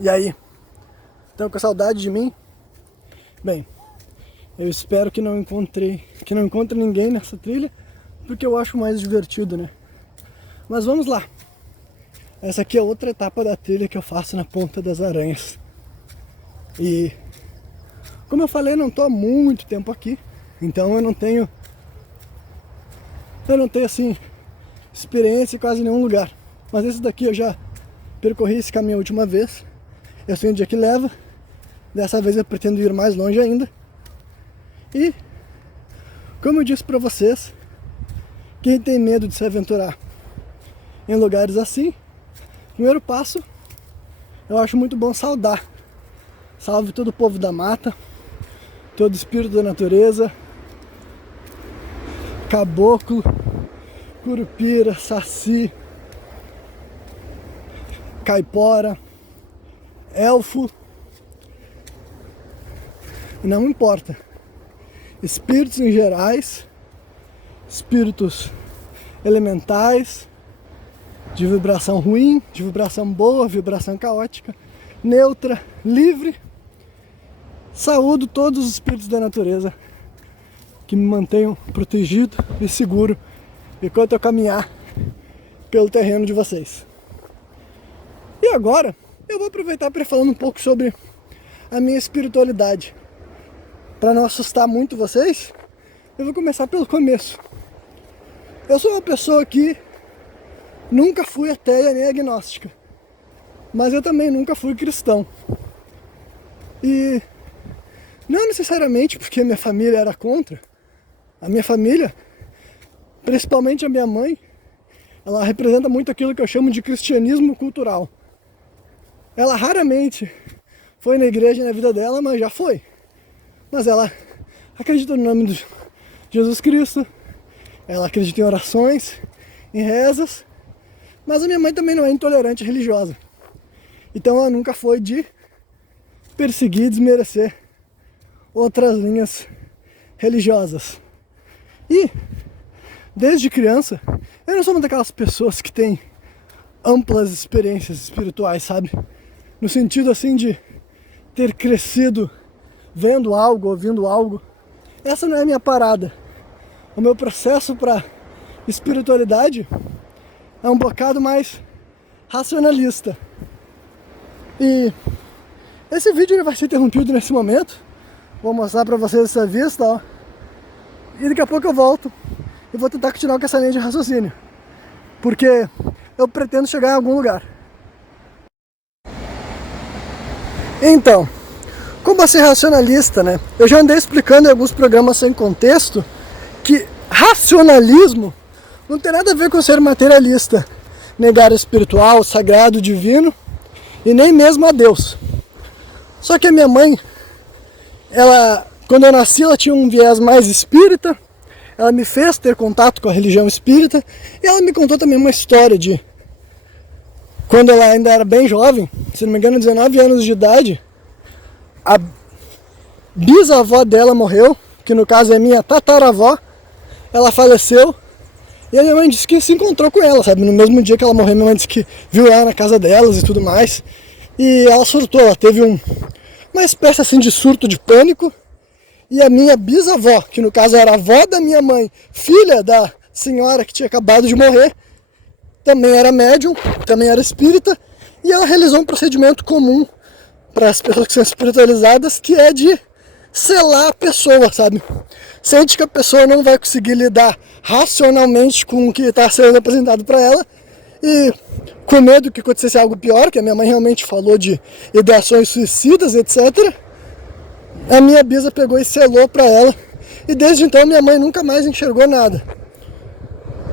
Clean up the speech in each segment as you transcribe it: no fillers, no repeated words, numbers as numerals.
E aí? Estão com saudade de mim? Bem, eu espero que não encontre ninguém nessa trilha, porque eu acho mais divertido, né? Mas vamos lá. Essa aqui é outra etapa da trilha que eu faço na Ponta das Aranhas. E como eu falei, não estou há muito tempo aqui, então eu não tenho assim experiência em quase nenhum lugar. Mas esse daqui eu já percorri esse caminho a última vez. Eu sei onde é que leva. Dessa vez eu pretendo ir mais longe ainda. E como eu disse pra vocês, quem tem medo de se aventurar em lugares assim, primeiro passo, eu acho muito bom saudar. Salve todo o povo da mata, todo espírito da natureza, caboclo, curupira, saci, caipora, elfo, não importa. Espíritos em gerais, espíritos elementais, de vibração ruim, de vibração boa, vibração caótica, neutra, livre. Saúdo todos os espíritos da natureza que me mantenham protegido e seguro enquanto eu caminhar pelo terreno de vocês. E agora eu vou aproveitar para falar um pouco sobre a minha espiritualidade. Para não assustar muito vocês, eu vou começar pelo começo. Eu sou uma pessoa que nunca fui ateia nem agnóstica, mas eu também nunca fui cristão. E não necessariamente porque minha família era contra. A minha família, principalmente a minha mãe, ela representa muito aquilo que eu chamo de cristianismo cultural. Ela raramente foi na igreja na vida dela, mas já foi. Mas ela acredita no nome de Jesus Cristo, ela acredita em orações, em rezas, mas a minha mãe também não é intolerante religiosa. Então ela nunca foi de perseguir e desmerecer outras linhas religiosas. E desde criança, eu não sou uma daquelas pessoas que tem amplas experiências espirituais, sabe? No sentido assim de ter crescido vendo algo, ouvindo algo. Essa não é a minha parada. O meu processo para espiritualidade é um bocado mais racionalista. E esse vídeo ele vai ser interrompido nesse momento. Vou mostrar para vocês essa vista, ó. E daqui a pouco eu volto e vou tentar continuar com essa linha de raciocínio, porque eu pretendo chegar em algum lugar. Então, como ser racionalista, né? Eu já andei explicando em alguns programas sem contexto que racionalismo não tem nada a ver com ser materialista, negar o espiritual, o sagrado, o divino e nem mesmo a Deus. Só que a minha mãe, quando eu nasci, ela tinha um viés mais espírita. Ela me fez ter contato com a religião espírita e ela me contou também uma história de quando ela ainda era bem jovem, se não me engano 19 anos de idade, a bisavó dela morreu, que no caso é minha tataravó. Ela faleceu e a minha mãe disse que se encontrou com ela, sabe? No mesmo dia que ela morreu, minha mãe disse que viu ela na casa delas e tudo mais. E ela surtou, ela teve uma espécie assim de surto de pânico. E a minha bisavó, que no caso era a avó da minha mãe, filha da senhora que tinha acabado de morrer, também era médium, também era espírita, e ela realizou um procedimento comum para as pessoas que são espiritualizadas, que é de selar a pessoa, sabe? Sente que a pessoa não vai conseguir lidar racionalmente com o que está sendo apresentado para ela, e com medo que acontecesse algo pior, que a minha mãe realmente falou de ideações suicidas, etc., a minha bisa pegou e selou pra ela. E desde então minha mãe nunca mais enxergou nada.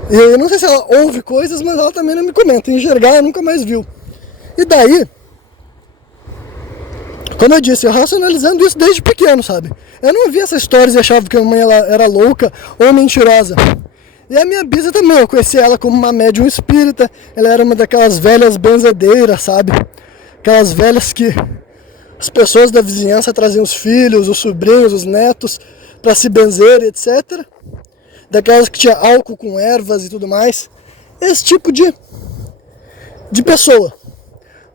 E eu não sei se ela ouve coisas, mas ela também não me comenta. Enxergar ela nunca mais viu. E daí, como eu disse, eu racionalizando isso desde pequeno, sabe? Eu não ouvia essas histórias e achava que a mãe ela era louca ou mentirosa. E a minha bisa também, eu conheci ela como uma médium espírita. Ela era uma daquelas velhas benzedeiras, sabe? Aquelas velhas que as pessoas da vizinhança traziam os filhos, os sobrinhos, os netos para se benzer, etc. Daquelas que tinha álcool com ervas e tudo mais. Esse tipo de pessoa.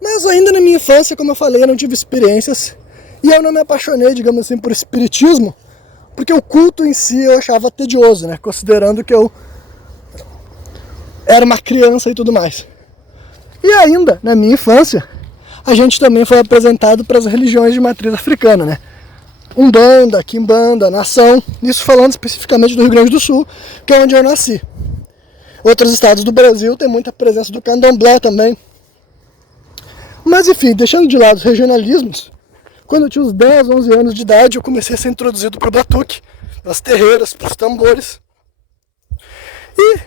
Mas ainda na minha infância, como eu falei, eu não tive experiências e eu não me apaixonei, digamos assim, por espiritismo, porque o culto em si eu achava tedioso, né? Considerando que eu era uma criança e tudo mais. E ainda, na minha infância, a gente também foi apresentado para as religiões de matriz africana, né? Umbanda, Quimbanda, Nação, isso falando especificamente do Rio Grande do Sul, que é onde eu nasci. Outros estados do Brasil tem muita presença do candomblé também. Mas enfim, deixando de lado os regionalismos, quando eu tinha uns 10, 11 anos de idade, eu comecei a ser introduzido para o batuque, para as terreiras, para os tambores. E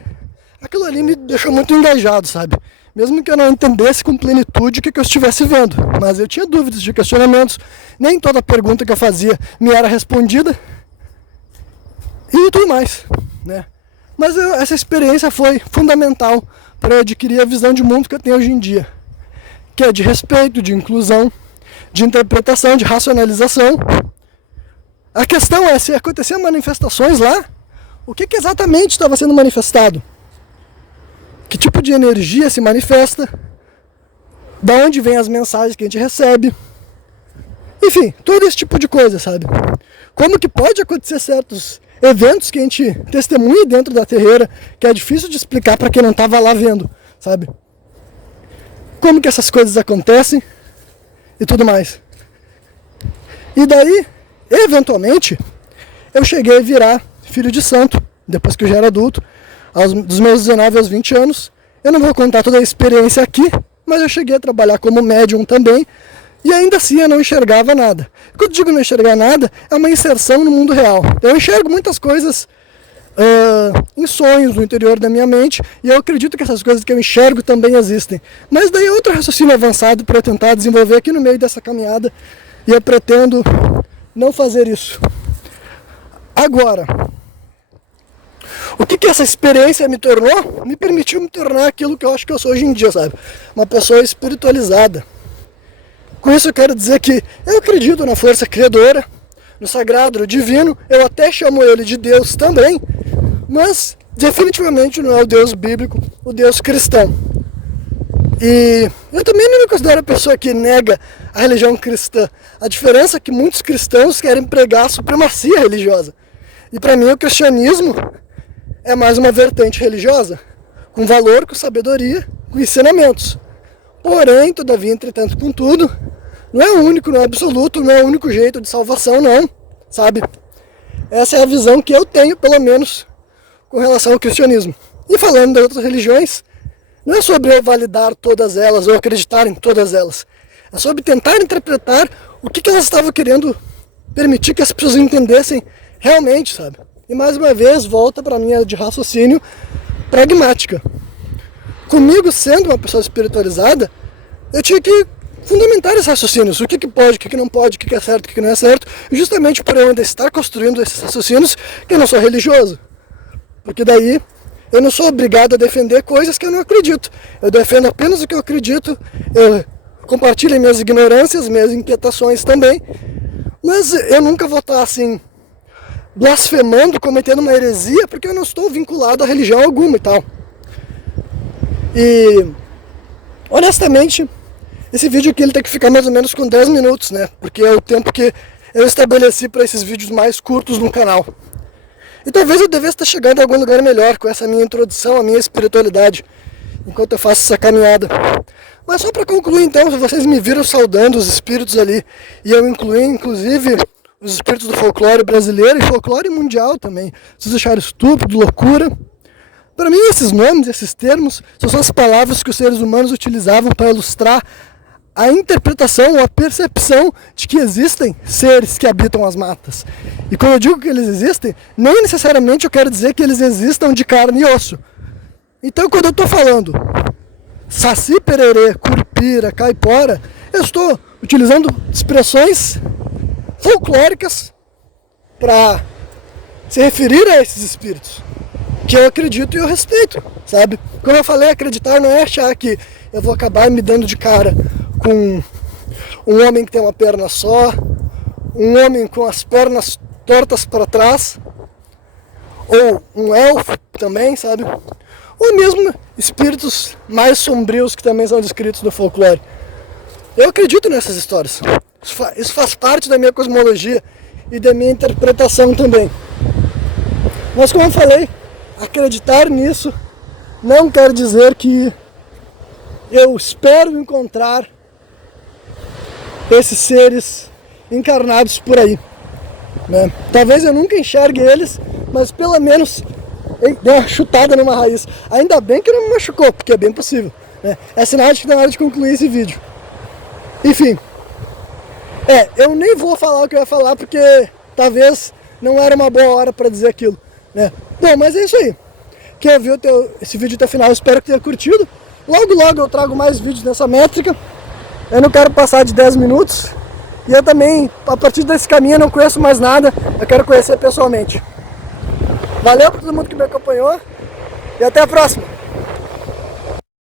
aquilo ali me deixou muito engajado, sabe? Mesmo que eu não entendesse com plenitude o que eu estivesse vendo. Mas eu tinha dúvidas de questionamentos, nem toda pergunta que eu fazia me era respondida. E tudo mais, né? Mas essa experiência foi fundamental para eu adquirir a visão de mundo que eu tenho hoje em dia. Que é de respeito, de inclusão, de interpretação, de racionalização. A questão é, se aconteciam manifestações lá, o que exatamente estava sendo manifestado? Que tipo de energia se manifesta? Da onde vêm as mensagens que a gente recebe? Enfim, todo esse tipo de coisa, sabe? Como que pode acontecer certos eventos que a gente testemunha dentro da terreira, que é difícil de explicar para quem não estava lá vendo, sabe? Como que essas coisas acontecem e tudo mais. E daí, eventualmente, eu cheguei a virar filho de santo, depois que eu já era adulto, dos meus 19 aos 20 anos. Eu não vou contar toda a experiência aqui, mas eu cheguei a trabalhar como médium também, e ainda assim eu não enxergava nada. Quando eu digo não enxergar nada, é uma inserção no mundo real. Eu enxergo muitas coisas em sonhos no interior da minha mente, e eu acredito que essas coisas que eu enxergo também existem. Mas daí é outro raciocínio avançado para eu tentar desenvolver aqui no meio dessa caminhada, e eu pretendo não fazer isso. Agora, o que essa experiência me tornou? Me permitiu me tornar aquilo que eu acho que eu sou hoje em dia, sabe? Uma pessoa espiritualizada. Com isso eu quero dizer que eu acredito na força criadora, no sagrado, no divino, eu até chamo ele de Deus também, mas definitivamente não é o Deus bíblico, o Deus cristão. E eu também não me considero a pessoa que nega a religião cristã. A diferença é que muitos cristãos querem pregar a supremacia religiosa. E para mim o cristianismo é mais uma vertente religiosa, com valor, com sabedoria, com ensinamentos. Porém, todavia, entretanto, contudo, não é o único, não é absoluto, não é o único jeito de salvação, não, sabe? Essa é a visão que eu tenho, pelo menos, com relação ao cristianismo. E falando das outras religiões, não é sobre eu validar todas elas ou acreditar em todas elas. É sobre tentar interpretar o que elas estavam querendo permitir que as pessoas entendessem realmente, sabe? E mais uma vez, volta para a minha de raciocínio pragmática. Comigo, sendo uma pessoa espiritualizada, eu tinha que fundamentar esses raciocínios. O que pode, o que não pode, o que é certo, o que não é certo. Justamente por eu ainda estar construindo esses raciocínios, que eu não sou religioso. Porque daí eu não sou obrigado a defender coisas que eu não acredito. Eu defendo apenas o que eu acredito. Eu compartilho minhas ignorâncias, minhas inquietações também. Mas eu nunca vou estar assim, blasfemando, cometendo uma heresia, porque eu não estou vinculado a religião alguma e tal. E, honestamente, esse vídeo aqui ele tem que ficar mais ou menos com 10 minutos, né? Porque é o tempo que eu estabeleci para esses vídeos mais curtos no canal. E talvez eu devesse estar chegando em algum lugar melhor com essa minha introdução à minha espiritualidade, enquanto eu faço essa caminhada. Mas só para concluir então, se vocês me viram saudando os espíritos ali, e eu incluí inclusive os espíritos do folclore brasileiro e folclore mundial também, vocês acharam estúpido, loucura? Para mim esses nomes, esses termos, são as palavras que os seres humanos utilizavam para ilustrar a interpretação ou a percepção de que existem seres que habitam as matas. E quando eu digo que eles existem, nem necessariamente eu quero dizer que eles existam de carne e osso. Então quando eu estou falando saci, pererê, curupira, caipora, eu estou utilizando expressões folclóricas para se referir a esses espíritos, que eu acredito e eu respeito, sabe? Como eu falei, acreditar não é achar que eu vou acabar me dando de cara com um homem que tem uma perna só, um homem com as pernas tortas para trás, ou um elfo também, sabe? Ou mesmo espíritos mais sombrios que também são descritos no folclore. Eu acredito nessas histórias. Isso faz parte da minha cosmologia e da minha interpretação também. Mas como eu falei, acreditar nisso não quer dizer que eu espero encontrar esses seres encarnados por aí, né? Talvez eu nunca enxergue eles, mas pelo menos deu uma chutada numa raiz. Ainda bem que não me machucou, porque é bem possível, né? É sinal de que tá na hora de concluir esse vídeo. Enfim, eu nem vou falar o que eu ia falar, porque talvez não era uma boa hora para dizer aquilo, né? Bom, mas é isso aí. Quem viu esse vídeo até o final, eu espero que tenha curtido. Logo eu trago mais vídeos nessa métrica. Eu não quero passar de 10 minutos. E eu também, a partir desse caminho, eu não conheço mais nada. Eu quero conhecer pessoalmente. Valeu para todo mundo que me acompanhou. E até a próxima.